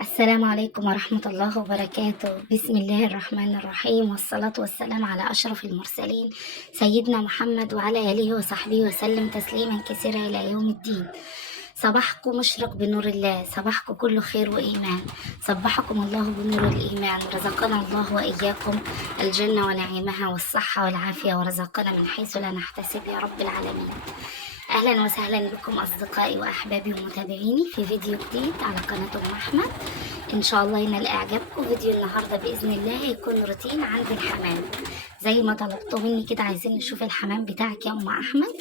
السلام عليكم ورحمة الله وبركاته. بسم الله الرحمن الرحيم، والصلاة والسلام على أشرف المرسلين سيدنا محمد وعلى آله وصحبه وسلم تسليما كثيرا إلى يوم الدين. صباحكم مشرق بنور الله، صباحكم كله خير وإيمان، صبحكم الله بنور الإيمان، رزقنا الله وإياكم الجنة ونعيمها والصحة والعافية، ورزقنا من حيث لا نحتسب يا رب العالمين. أهلا وسهلا بكم أصدقائي وأحبابي ومتابعيني في فيديو جديد على قناة أم أحمد. إن شاء الله ينال إعجابكم. فيديو النهاردة بإذن الله هيكون روتين عند الحمام زي ما طلبتوا مني كده. عايزين نشوف الحمام بتاعك يا أم أحمد.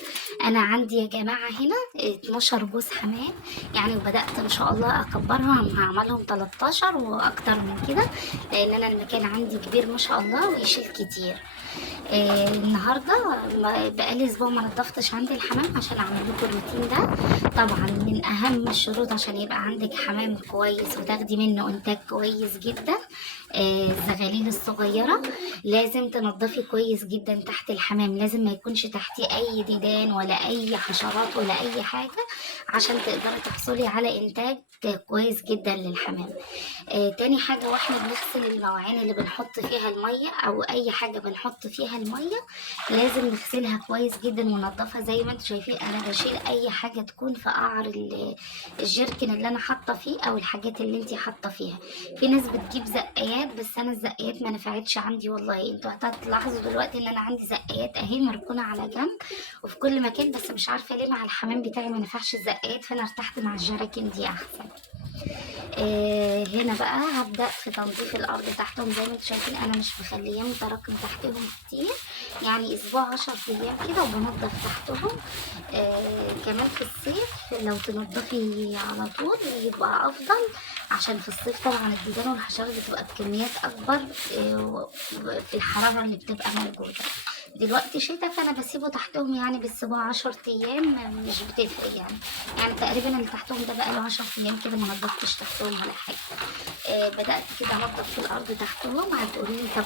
أنا عندي يا جماعة هنا 12 جوز حمام يعني، وبدأت إن شاء الله أكبرهم، هعملهم 13 وأكتر من كده، لأن أنا المكان عندي كبير ما شاء الله ويشيل كتير. النهارده بقالي اسبوع ما نضفتش عندي الحمام عشان اعمل لكم الروتين ده. طبعا من اهم الشروط عشان يبقى عندك حمام كويس وتاخدي منه انتاج كويس جدا، الزغاليل الصغيره لازم تنضفي كويس جدا تحت الحمام. لازم ما يكونش تحتيه اي ديدان ولا اي حشرات ولا اي حاجه، عشان تقدري تحصلي على انتاج كويس جدا للحمام. تاني حاجة، واحنا بنغسل المواعين اللي بنحط فيها المية او اي حاجة بنحط فيها المية، لازم نغسلها كويس جدا وننضفها. زي ما انتم شايفين انا بشيل اي حاجة تكون في قعر الجيركن اللي انا حاطة فيه او الحاجات اللي انتي حاطة فيها. في ناس بتجيب زقايات، بس انا الزقايات ما نفعتش عندي والله. انتوا هتلاحظوا دلوقتي ان انا عندي زقايات اهي مركونة على جنب وفي كل مكان، بس مش عارفة ليه مع الحمام بتاعي ما نفعش الزقايات، فانا ارتحت مع الجراكن دي احسن. هنا بقى هبدأ في تنظيف الأرض تحتهم. زي ما انتم شايفين أنا مش مخلياه متراكم تحتهم كتير، يعني أسبوع 10 أيام كده وبنضف تحتهم. كمان في الصيف لو تنضفي على طول يبقى أفضل، عشان في الصيف طبعا الديدان والحشرات بتبقى بكميات أكبر في الحرارة اللي بتبقى موجودة. دلوقتي شتا فأنا بسيبه تحتهم يعني بالأسبوع 10 أيام، مش بتفرق يعني تقريبا اللي تحتهم ده بقاله 10 أيام كده ما نضفتش تحتهم ولا حاجة. بدأت كده أنضف في الأرض تحتهم. هتقولي لي طب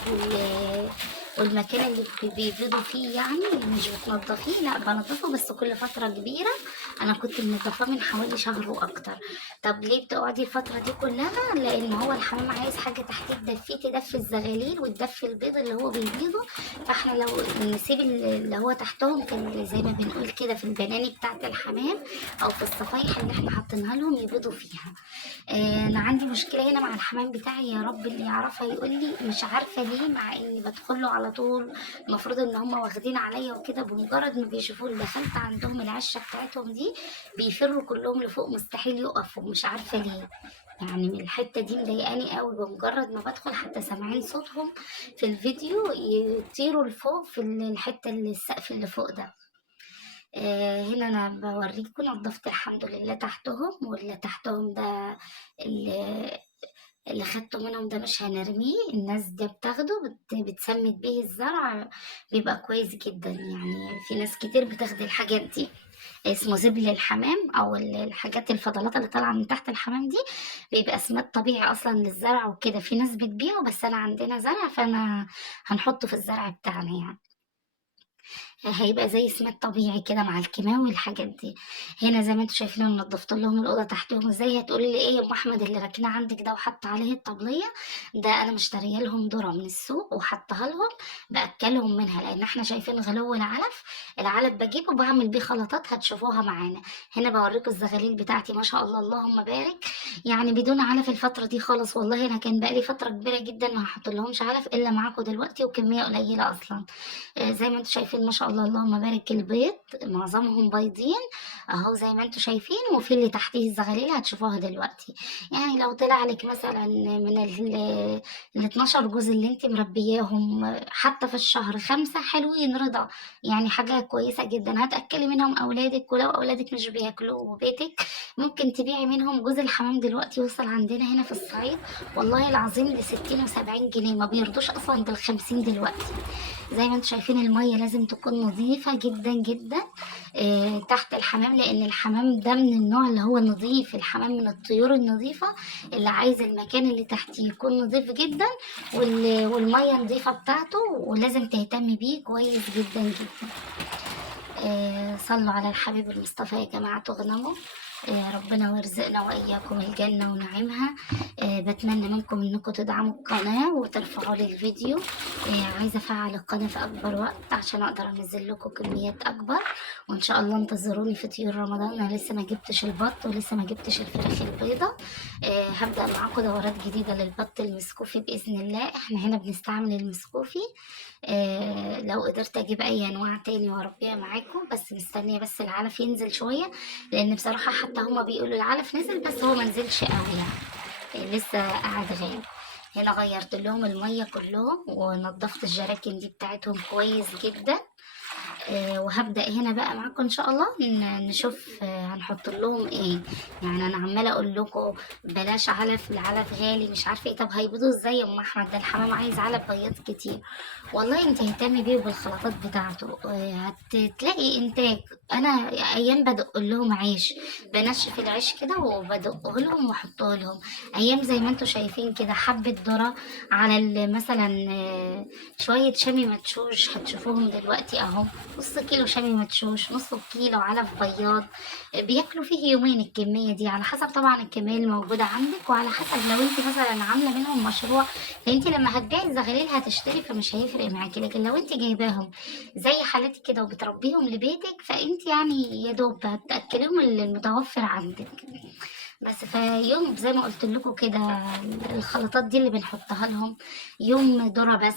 والمكان اللي بيبيضوا فيه يعني مش بتنضفيه؟ لا بنضفه، بس كل فترة كبيرة. أنا كنت منضفاه من حوالي شهر وأكتر. طب ليه بتقعدي الفترة دي كلها؟ لأن هو الحمام عايز حاجة تحتيه تدفيه، تدفي الزغاليل وتدفي البيض اللي هو بيبيضه. فاحنا لو نسيب اللي هو تحتهم في زي ما بنقول كده في البناني بتاعة الحمام او في الصفايح اللي احنا حاطينها لهم يبيضوا فيها. انا عندي مشكله هنا مع الحمام بتاعي، يا رب اللي يعرفها يقول لي. مش عارفه ليه مع اني بدخل له على طول، المفروض ان هم واخدين عليا وكده، بمجرد ما بيشوفوني دخلت عندهم العشه بتاعتهم دي بيفروا كلهم لفوق، مستحيل يقفوا. مش عارفه ليه، يعني من الحته دي مضايقاني قوي. بمجرد ما بدخل حتى سامعين صوتهم في الفيديو يطيروا لفوق في الحته اللي السقف اللي فوق ده. هنا أنا باوريكم نضفت الحمد لله تحتهم، واللي تحتهم ده اللي اللي خدته منهم ده مش هنرميه، الناس ده بتاخده بتسمد بيه الزرع، بيبقى كويس جدا. يعني في ناس كتير بتاخد الحاجات دي، اسمه زبل الحمام او الحاجات الفضلات اللي طالعه من تحت الحمام دي، بيبقى سماد طبيعي اصلا للزرع وكده. في ناس بتبيعه، بس انا عندنا زرع فانا هنحطه في الزرع بتاعنا يعني، هيبقى زي سماد طبيعي كده مع الكيماوي والحاجات دي. هنا زي ما انتم شايفين انا نضفت لهم الاوضه تحتهم ازاي. هتقولي لي ايه يا ام احمد اللي راكناه عندك ده وحاطه عليه الطبليه؟ ده انا مشتريه لهم ذره من السوق وحطها لهم، باكلهم منها، لان احنا شايفين غلو العلف. العلف بجيبه وبعمل بيه خلطات هتشوفوها معانا. هنا بوريكم الزغاليل بتاعتي ما شاء الله اللهم بارك، يعني بدون علف الفتره دي خالص. والله انا كان بقالي فتره كبيره جدا ما هحط لهمش علف الا معاكم دلوقتي، وكميه قليله اصلا. زي ما انتم شايفين ما شاء الله اللهم بارك، البيض معظمهم بيضين اهو زي ما انتم شايفين، وفي اللي تحتيه الزغاليل هتشوفوها دلوقتي. يعني لو طلع لك مثلا من ال 12 جوز اللي انت مربياهم حتى في الشهر 5 حلوين رضا، يعني حاجة كويسة جدا. هتأكلي منهم أولادك، ولو أولادك مش بياكلوا بيتك ممكن تبيعي منهم. جوز الحمام دلوقتي وصل عندنا هنا في الصعيد والله العظيم ل60 و70 جنيه، ما بيرضوش أصلا بال50 دلوقتي. زي ما انتم شايفين المية لازم تكون نظيفة جدا جدا تحت الحمام، لان الحمام ده من النوع اللي هو نظيف. الحمام من الطيور النظيفة اللي عايز المكان اللي تحتيه يكون نظيف جدا، والمية نظيفة بتاعته، ولازم تهتمي بيه كويس جدا جدا. صلوا على الحبيب المصطفى يا جماعة تغنموا. ربنا ويرزقنا وإياكم الجنة ونعيمها. بتمنى منكم انكم تدعموا القناة وترفعوا لي الفيديو. عايزة افعل القناة في اكبر وقت عشان اقدر انزل لكم كميات اكبر، وان شاء الله انتظروني في طيور رمضان. انا لسه ما جبتش البط ولسه ما جبتش الفراخ البيضة. هبدأ معاكم دورات جديدة للبط المسكوفي بإذن الله. احنا هنا بنستعمل المسكوفي. لو قدرت اجيب اي انواع تاني واربيها معاكم، بس مستنيه بس العلف ينزل شويه، لان بصراحه حتى هما بيقولوا العلف نزل بس هو منزلش قوي يعني، لسه قاعد غايب. هنا غيرت لهم الميه كلهم ونضفت الجراكن دي بتاعتهم كويس جدا. وهبدأ هنا بقى معاكم ان شاء الله نشوف هنحط لهم ايه. يعني انا عماله اقول لكم بلاش علف، العلف غالي مش عارفه ايه. طب هيبيضوا ازاي يا ام احمد؟ ده الحمام عايز علف بياض كتير. والله انت اهتمي بيه وبالخلطات بتاعته، هتلاقي انتاج. انا ايام بدق لهم عيش، بنشف العيش كده وبدقه لهم واحطه لهم. ايام زي ما انتم شايفين كده حبه ذره على مثلا شويه شامي مدشوش، هتشوفوهم دلوقتي اهو. نص كيلو شامي مدشوش، نص كيلو علف بياض. بياكلوا فيه يومين الكمية دي، على حسب طبعا الكمية الموجودة عندك، وعلى حسب لو انت مثلا عاملة منهم مشروع. لان انت لما هتبيعي الزغاليل هتشتري فمش هيفرق معاكي، لكن لو انت جايباهم زي حالتي كده وبتربيهم لبيتك، فانت يعني يا دوب هتأكليهم المتوفر عندك بس. فيوم زي ما قلت لكم كده الخلطات دي اللي بنحطها لهم. يوم ذرة بس.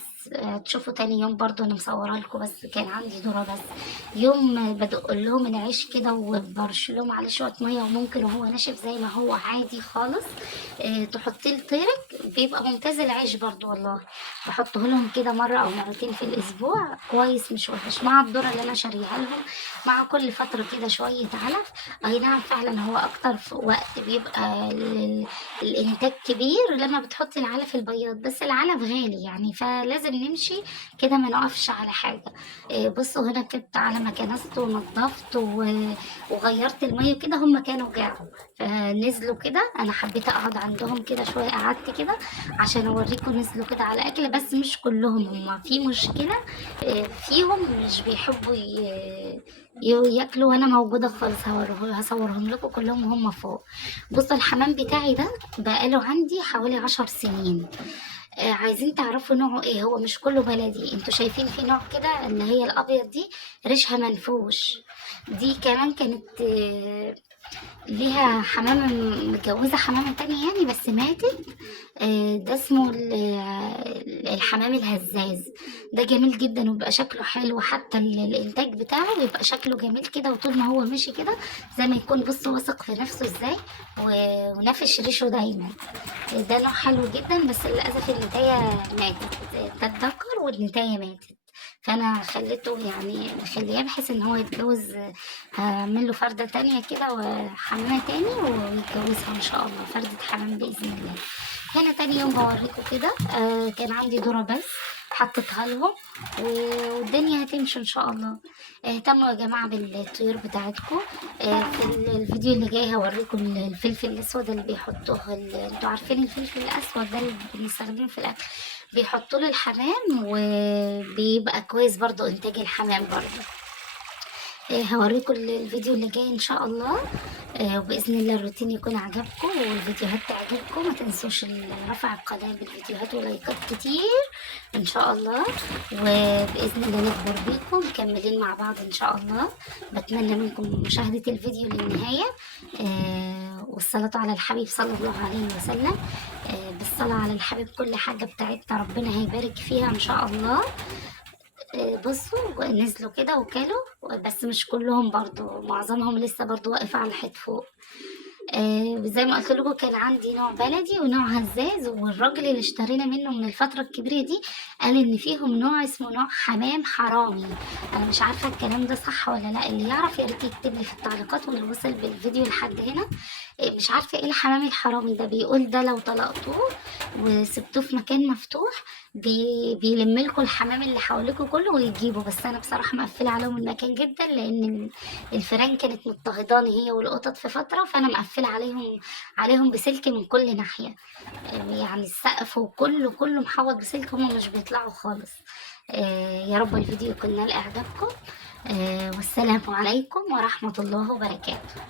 تشوفوا تاني يوم برضو انا مصوره لكم، بس كان عندي ذرة بس. يوم بدق لهم العيش كده وبرش لهم عليه شويه ميه، وممكن وهو ناشف زي ما هو عادي خالص تحطيه لطيرك، بيبقى ممتاز العيش برضو والله. بحطه لهم كده مره او مرتين في الاسبوع كويس مش وحش، مع الذرة اللي انا شاريها لهم. مع كل فتره كده شويه علف. اي نعم فعلا هو اكتر في وقت بيبقى الانتاج كبير لما بتحطي العلف البياض، بس العلف غالي يعني، فلازم نمشي كده ما نقفش على حاجه. بصوا هنا كنت على ما كنست ونضفت وغيرت الميه كده، هم كانوا جاعوا فنزلوا كده. انا حبيت اقعد عندهم كده شويه، قعدت كده عشان اوريكم نزلوا كده على اكل، بس مش كلهم، هم في مشكله فيهم مش بيحبوا ياكلوا وانا موجوده خالص. هصورهم لكم كلهم وهم فوق. بصوا الحمام بتاعي ده بقاله عندي حوالي 10 سنين. عايزين تعرفوا نوعه ايه؟ هو مش كله بلدي، انتوا شايفين في نوع كده اللي هي الابيض دي ريشها منفوش. دي كمان كانت ليها حمامة متجوزة حمامة تانية يعني بس ماتت. ده اسمه الحمام الهزاز. ده جميل جدا وبيبقى شكله حلو، حتى الانتاج بتاعه بيبقى شكله جميل كده، وطول ما هو ماشي كده زي ما يكون بص واثق في نفسه ازاي ونافش ريشه دايما. ده نوع حلو جدا، بس للأسف النتاية ماتت. ده الذكر والنتاية ماتت، فانا خليته يعني مخليه بحيث ان هو يتجوز. هعمل له فردة تانية كده وحمامة تاني ويتجوزها ان شاء الله، فردة حمام بإذن الله. هنا تاني يوم بوريكم كده كان عندي ذرة بس حطيتها لهم، والدنيا هتمشي ان شاء الله. اهتموا يا جماعة بالطيور بتاعتكم. في الفيديو اللي جاي هوريكم الفلفل الاسود اللي بيحطوه انتوا عارفين الفلفل الاسود ده اللي بنستخدمه في الاكل، بيحطوا له الحمام وبيبقى كويس برضو انتاج الحمام برضو. هوريكم الفيديو اللي جاي ان شاء الله. وباذن الله الروتين يكون عجبكم والفيديوهات تعجبكم. ما تنسوش رفع القناه بالفيديوهات ولايكات كتير ان شاء الله، وباذن الله نكبر بيكم مكملين مع بعض ان شاء الله. بتمنى منكم مشاهده الفيديو للنهايه، والصلاه على الحبيب صلى الله عليه وسلم. بالصلاه على الحبيب كل حاجه بتاعتنا ربنا هيبارك فيها ان شاء الله. بصوا نزلوا كده وكلوا، بس مش كلهم برضو، معظمهم لسه برضو واقف على الحيط فوق. زي ما قلت لكم كان عندي نوع بلدي ونوع هزاز، والراجل اللي اشترينا منه من الفترة الكبيرة دي قال ان فيهم نوع اسمه نوع حمام حرامي. انا مش عارفة الكلام ده صح ولا لا، اللي يعرف يا ريت يكتب لي في التعليقات، واللي وصل بالفيديو لحد هنا. مش عارفة ايه الحمام الحرامي ده. بيقول ده لو طلقتوه وسبتوه في مكان مفتوح بيلملكوا الحمام اللي حواليكوا كله ويجيبوا. بس انا بصراحة مقفلة عليهم المكان جدا، لان الفيران كانت مضطهداني هي والقطط في فترة، فانا مقفلة عليهم بسلك من كل ناحية. يعني السقف وكله محوط بسلك، هما مش بيطلعوا خالص. يا رب الفيديو يكون نال اعجابكم. والسلام عليكم ورحمة الله وبركاته.